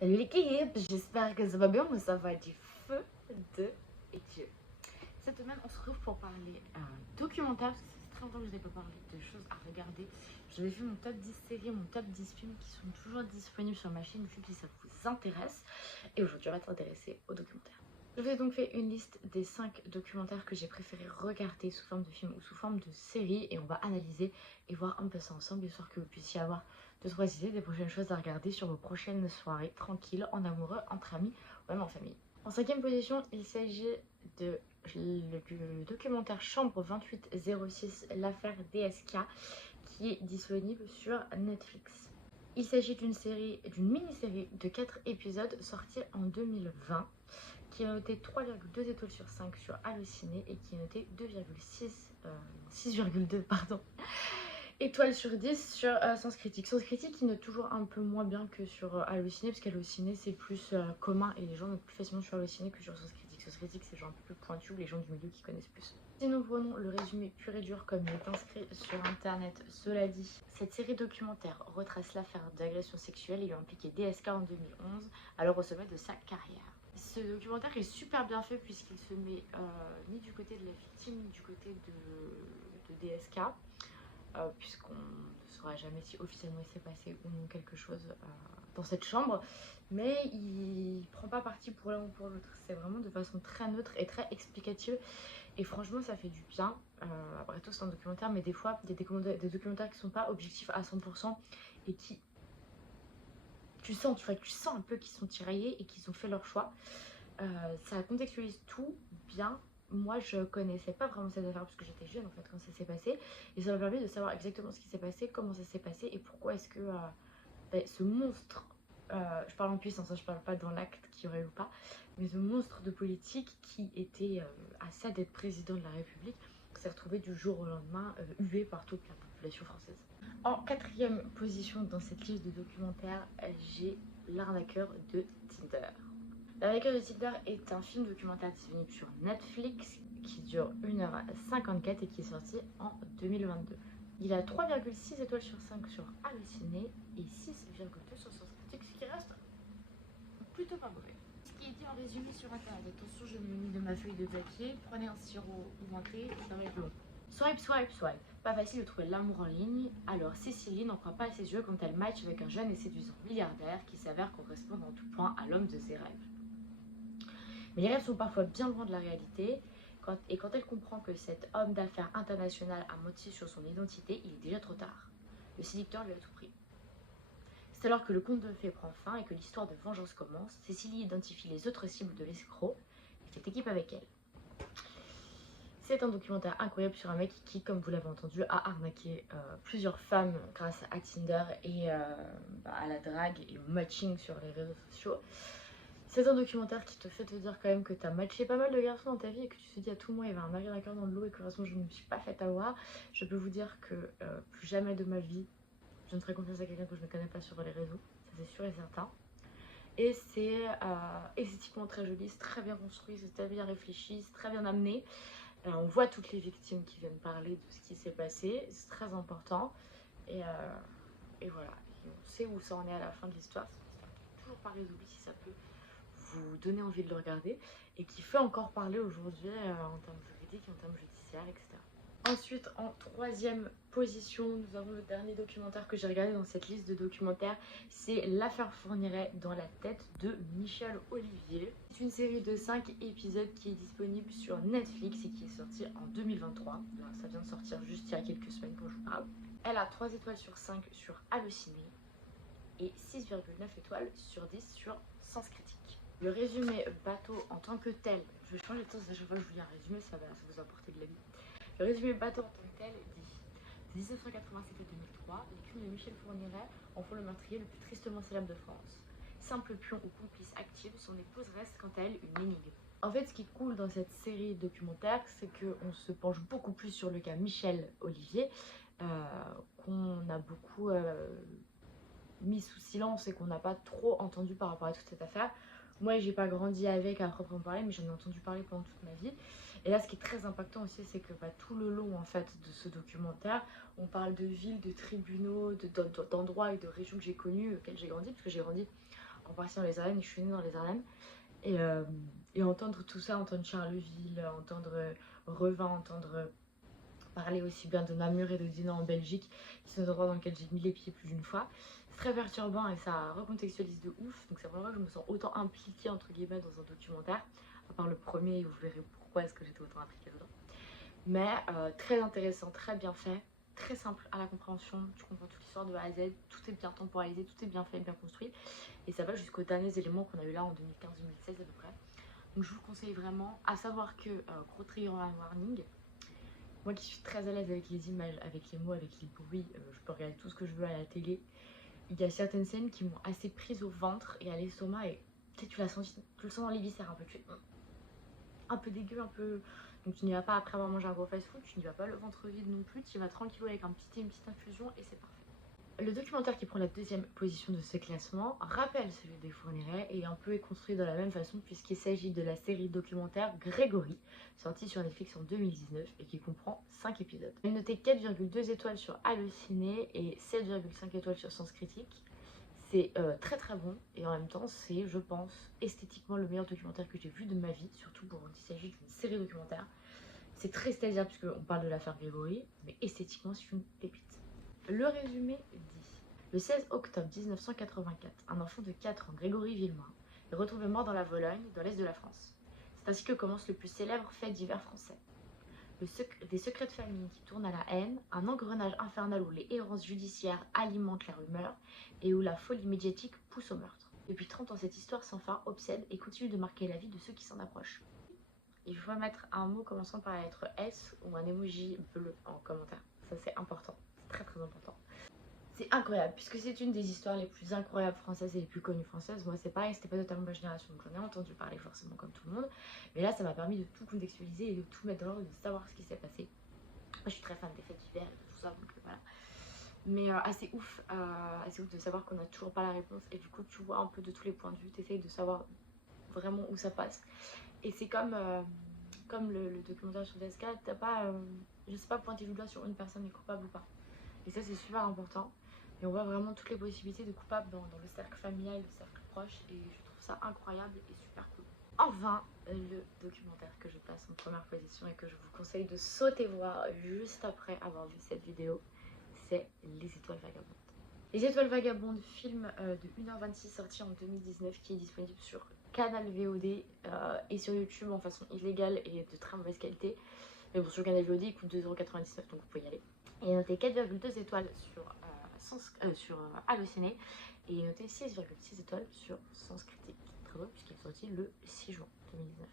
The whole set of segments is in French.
Salut l'équipe, j'espère que ça va bien, mais ça va du feu de Dieu. Cette semaine, on se retrouve pour parler documentaire, parce que c'est très longtemps que je n'ai pas parlé de choses à regarder. J'avais vu mon top 10 séries, mon top 10 films qui sont toujours disponibles sur ma chaîne YouTube si ça vous intéresse. Et aujourd'hui, on va s'intéresser aux documentaires. Je vous ai donc fait une liste des 5 documentaires que j'ai préféré regarder sous forme de film ou sous forme de série, et on va analyser et voir un peu ça ensemble, histoire que vous puissiez avoir 2-3 idées des prochaines choses à regarder sur vos prochaines soirées tranquilles, en amoureux, entre amis ou même en famille. En 5e position, il s'agit de le documentaire Chambre 2806, l'affaire DSK, qui est disponible sur Netflix. Il s'agit d'une mini-série de 4 épisodes sortie en 2020, qui est noté 3,2 étoiles sur 5 sur Allociné et qui est noté 6,2 étoiles sur 10 sur Sens Critique. Sens Critique qui note toujours un peu moins bien que sur Allociné, parce qu'Allociné c'est plus commun et les gens notent plus facilement sur Allociné que sur Sens Critique. Sens Critique c'est genre un peu plus pointu, les gens du milieu qui connaissent plus. Si nous prenons le résumé pur et dur comme il est inscrit sur internet, cela dit, cette série documentaire retrace l'affaire d'agression sexuelle ayant impliqué DSK en 2011, alors au sommet de sa carrière. Ce documentaire est super bien fait puisqu'il se met ni du côté de la victime ni du côté de DSK, puisqu'on ne saura jamais si officiellement il s'est passé ou non quelque chose dans cette chambre, mais il prend pas parti pour l'un ou pour l'autre. C'est vraiment de façon très neutre et très explicative, et franchement ça fait du bien. Après tout c'est un documentaire, mais des fois il y a des documentaires qui sont pas objectifs à 100% et qui tu sens un peu qu'ils sont tiraillés et qu'ils ont fait leur choix. Ça contextualise tout bien. Moi je connaissais pas vraiment cette affaire parce que j'étais jeune en fait quand ça s'est passé, et ça m'a permis de savoir exactement ce qui s'est passé, comment ça s'est passé et pourquoi est-ce que ce monstre, je parle en puissance, je parle pas dans l'acte qu'il y aurait ou pas, mais ce monstre de politique qui était à ça d'être président de la République, s'est retrouvé du jour au lendemain hué par toute la population française. En 4e position dans cette liste de documentaires, j'ai L'arnaqueur de Tinder. L'arnaqueur de Tinder est un film documentaire disponible sur Netflix qui dure 1h54 et qui est sorti en 2022. Il a 3,6 étoiles sur 5 sur Allociné et 6,2 sur Sens Critique, ce qui reste plutôt pas mauvais. Ce qui est dit en résumé sur internet, attention je me munis de ma feuille de papier, prenez un sirop ou un thé, ça va être long. Swipe, swipe, swipe. Pas facile de trouver l'amour en ligne, alors Cécilie n'en croit pas à ses yeux quand elle match avec un jeune et séduisant milliardaire qui s'avère correspondre en tout point à l'homme de ses rêves. Mais les rêves sont parfois bien loin de la réalité, et quand elle comprend que cet homme d'affaires international a menti sur son identité, il est déjà trop tard. Le séducteur lui a tout pris. C'est alors que le conte de fées prend fin et que l'histoire de vengeance commence. Cécilie identifie les autres cibles de l'escroc et fait équipe avec elle. C'est un documentaire incroyable sur un mec qui, comme vous l'avez entendu, a arnaqué plusieurs femmes grâce à Tinder et à la drague et au matching sur les réseaux sociaux. C'est un documentaire qui te fait te dire quand même que tu as matché pas mal de garçons dans ta vie et que tu te dis à tout moment il y avait un arnaqueur dans le lot et que de toute façon je ne me suis pas fait avoir. Je peux vous dire que plus jamais de ma vie je ne ferai confiance à quelqu'un que je ne connais pas sur les réseaux, ça c'est sûr et certain. Et c'est esthétiquement très joli, c'est très bien construit, c'est très bien réfléchi, c'est très bien amené. On voit toutes les victimes qui viennent parler de ce qui s'est passé, c'est très important. Et voilà, et on sait où ça en est à la fin de l'histoire. C'est une histoire qui n'est toujours pas résolue, si ça peut vous donner envie de le regarder, et qui fait encore parler aujourd'hui en termes juridiques, en termes judiciaires, etc. Ensuite, en 3e position, nous avons le dernier documentaire que j'ai regardé dans cette liste de documentaires, c'est L'affaire Fourniret dans la tête de Michel Olivier. C'est une série de 5 épisodes qui est disponible sur Netflix et qui est sortie en 2023. Là, ça vient de sortir juste il y a quelques semaines quand je vous parle. Elle a 3 étoiles sur 5 sur Allociné et 6,9 étoiles sur 10 sur Sens Critique. Le résumé bateau en tant que tel, je vais changer de sens à chaque fois que je vous lis un résumé, ça va vous apporter de la vie. Le résumé bateau en tant que tel dit: de 1987 à 2003, les crimes de Michel Fourniret en font le meurtrier le plus tristement célèbre de France. Simple pion ou complice active, son épouse reste quant à elle une énigme. En fait, ce qui est cool dans cette série documentaire, c'est qu'on se penche beaucoup plus sur le cas Michel Olivier, qu'on a beaucoup mis sous silence et qu'on n'a pas trop entendu par rapport à toute cette affaire. moi j'ai pas grandi avec à proprement parler, mais j'en ai entendu parler pendant toute ma vie. Et là ce qui est très impactant aussi, c'est que tout le long en fait de ce documentaire, on parle de villes, de tribunaux, d'endroits et de régions que j'ai connues, auxquelles j'ai grandi, parce que j'ai grandi en partie dans les Ardennes et je suis née dans les Ardennes. Et entendre tout ça, entendre Charleville, entendre Revin, entendre parler aussi bien de Namur et de Dinan en Belgique, qui sont des endroits dans lesquels j'ai mis les pieds plus d'une fois. C'est très perturbant et ça recontextualise de ouf. Donc c'est vraiment que je me sens autant impliquée entre guillemets dans un documentaire, à part le premier où vous verrez pourquoi est-ce que j'étais autant impliquée dedans. Mais très intéressant, très bien fait, très simple à la compréhension. Tu comprends toute l'histoire de A à Z, tout est bien temporalisé, tout est bien fait, bien construit. Et ça va jusqu'aux derniers éléments qu'on a eu là en 2015-2016 à peu près. Donc je vous conseille vraiment, à savoir que, gros trigger warning, moi qui suis très à l'aise avec les images, avec les mots, avec les bruits, je peux regarder tout ce que je veux à la télé. Il y a certaines scènes qui m'ont assez prise au ventre et à l'estomac et tu sais, tu le sens dans les viscères un peu, un peu dégueu, un peu... Donc tu n'y vas pas après avoir mangé un gros fast food, tu n'y vas pas le ventre vide non plus, tu y vas tranquillou avec une petite infusion et c'est parfait. Le documentaire qui prend la deuxième position de ce classement rappelle celui des Fourniret et un peu est construit de la même façon puisqu'il s'agit de la série documentaire Grégory, sortie sur Netflix en 2019 et qui comprend 5 épisodes. Elle notait 4,2 étoiles sur Allociné et 7,5 étoiles sur Sens Critique. C'est très très bon et en même temps c'est, je pense, esthétiquement le meilleur documentaire que j'ai vu de ma vie, surtout pour quand il s'agit d'une série documentaire. C'est triste à dire puisqu'on parle de l'affaire Grégory, mais esthétiquement c'est une pépite. Le résumé dit: le 16 octobre 1984, un enfant de 4 ans, Grégory Villemain, est retrouvé mort dans la Vologne, dans l'est de la France. C'est ainsi que commence le plus célèbre fait divers français. Des secrets de famille qui tournent à la haine, un engrenage infernal où les errances judiciaires alimentent la rumeur et où la folie médiatique pousse au meurtre. Depuis 30 ans, cette histoire sans fin obsède et continue de marquer la vie de ceux qui s'en approchent. Il faut mettre un mot commençant par la lettre S ou un emoji bleu en commentaire. Ça c'est important, c'est très très important. C'est incroyable, puisque c'est une des histoires les plus incroyables françaises et les plus connues françaises. Moi c'est pareil, c'était pas totalement ma génération, donc j'en ai entendu parler forcément comme tout le monde. Mais là ça m'a permis de tout contextualiser et de tout mettre dans l'ordre, de savoir ce qui s'est passé. Moi je suis très fan des faits divers et de tout ça, donc voilà. Mais assez ouf de savoir qu'on n'a toujours pas la réponse. Et du coup tu vois un peu de tous les points de vue, t'essayes de savoir vraiment où ça passe. Et c'est comme le documentaire sur DSK, t'as pas, je sais pas, pointer du doigt sur une personne est coupable ou pas. Et ça c'est super important. Et on voit vraiment toutes les possibilités de coupables dans le cercle familial, le cercle proche. Et je trouve ça incroyable et super cool. Enfin, le documentaire que je place en première position et que je vous conseille de sauter voir juste après avoir vu cette vidéo, c'est Les Étoiles Vagabondes. Les Étoiles Vagabondes, film de 1h26 sorti en 2019 qui est disponible sur Canal VOD et sur YouTube en façon illégale et de très mauvaise qualité. Mais bon, sur Canal VOD il coûte 2,99 €, donc vous pouvez y aller. Il est noté 4,2 étoiles sur Allociné et il est noté 6,6 étoiles sur Sens Critique. Très beau puisqu'il est sorti le 6 juin 2019.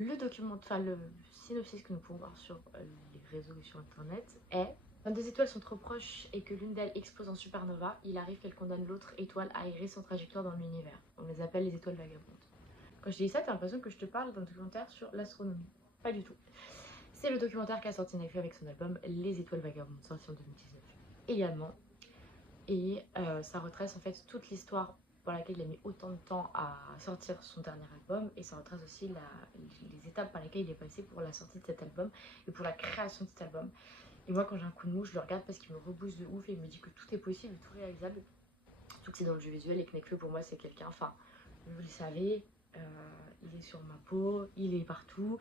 Le synopsis que nous pouvons voir sur les réseaux et sur internet est: quand deux étoiles sont trop proches et que l'une d'elles explose en supernova, il arrive qu'elle condamne l'autre étoile à errer sans trajectoire dans l'univers. On les appelle les étoiles vagabondes. Quand je dis ça, t'as l'impression que je te parle d'un documentaire sur l'astronomie. Pas du tout. C'est le documentaire qu'a sorti Nekfeu avec son album Les Étoiles Vagabondes, sorti en 2019 également. Et ça retrace en fait toute l'histoire pour laquelle il a mis autant de temps à sortir son dernier album, et ça retrace aussi les étapes par lesquelles il est passé pour la sortie de cet album et pour la création de cet album. Et moi quand j'ai un coup de mou, je le regarde parce qu'il me rebooste de ouf et il me dit que tout est possible, tout réalisable, surtout que c'est dans le jeu visuel et que Nekfeu pour moi c'est quelqu'un, enfin vous le savez, il est sur ma peau, il est partout.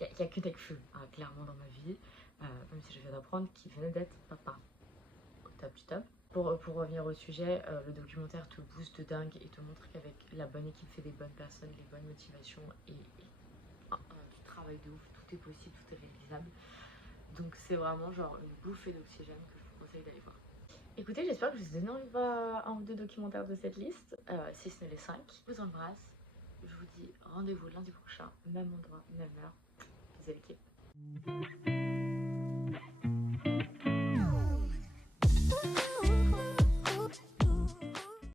Il n'y a que Nekfeu, hein, clairement dans ma vie, même si je viens d'apprendre qu'il venait d'être papa. Au top du top. Pour revenir au sujet, le documentaire te booste de dingue et te montre qu'avec la bonne équipe fait des bonnes personnes, les bonnes motivations et du travail de ouf, tout est possible, tout est réalisable. Donc c'est vraiment genre une bouffée d'oxygène que je vous conseille d'aller voir. Écoutez, j'espère que je vous ai donné envie de voir un ou deux documentaires de cette liste, si ce n'est les 5. Je vous embrasse, je vous dis rendez-vous lundi prochain, même endroit, même heure. Bisous l'équipe.